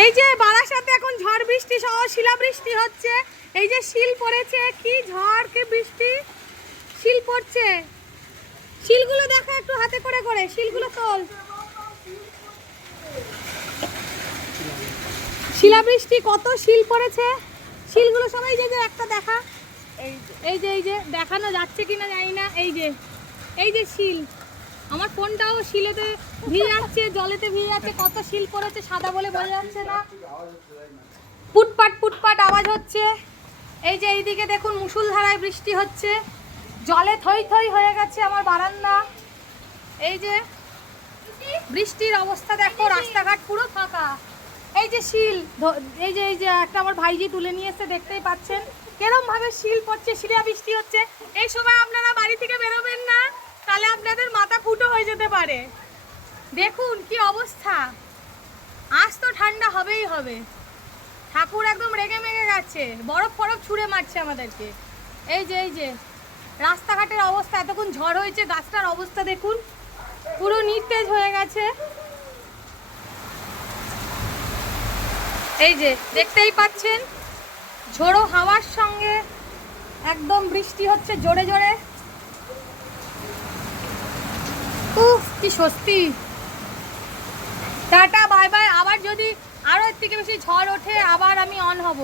এই যে বারাসাতে এখন ঝড় বৃষ্টি সহ শিলাবৃষ্টি হচ্ছে। এই যে শিল পড়েছে, কি ঝড়, কি বৃষ্টি? শিল পড়ছে। শিলগুলো দেখো একটু হাতে করে করে, শিলগুলো তোল। শিলাবৃষ্টি, কত শিল পড়েছে। শিলগুলো সবাই যে একটা দেখা। এই যে এই যে, দেখানো যাচ্ছে কিনা জানি না। এই যে এই যে শিল। আমার ফোনটাও শিলেতে ভিজে যাচ্ছে, জলেতে ভিজে যাচ্ছে, কত শিল পড়েছে সাদা বলে বোঝা যাচ্ছে না। পুটপাট পুটপাট আওয়াজ হচ্ছে। এই যে এইদিকে দেখুন মুসুলধারায় বৃষ্টি হচ্ছে। জলে থই থই হয়ে গেছে আমার বারান্দা। এই যে বৃষ্টির অবস্থা দেখো, রাস্তাঘাট পুরো ফাঁকা। এই যে শিল এই যে এই যে একটা আমার ভাইজি তুলে নিয়ে এসে দেখতেই পাচ্ছেন। কেরম ভাবে শিল পড়ছে, শিলা বৃষ্টি হচ্ছে। এই সময় আপনারা বাড়ি থেকে বেরোবেন না। তাহলে আপনাদের মাথা ফুটো হয়ে পারে দেখুন কি অবস্থা। আজ তো ঠান্ডা হবেই হবে। ঠাকুর একদম রেগে মেগে গেছে। বরফ ফরফ ছুঁড়ে মারছে আমাদেরকে। এই যে এই যে। রাস্তাঘাটের অবস্থা, এতক্ষণ ঝড় হয়েছে, গাছটার অবস্থা দেখুন। পুরো নিস্তেজ হয়ে গেছে। এই যে, দেখতেই পাচ্ছেন? ঝোড়ো হাওয়ার সঙ্গে একদম বৃষ্টি হচ্ছে জোরে জোরে। কি স্বস্তি টাটা বাই বাই আবার যদি আরও এর থেকে বেশি ঝড় ওঠে, আবার আমি অন হব।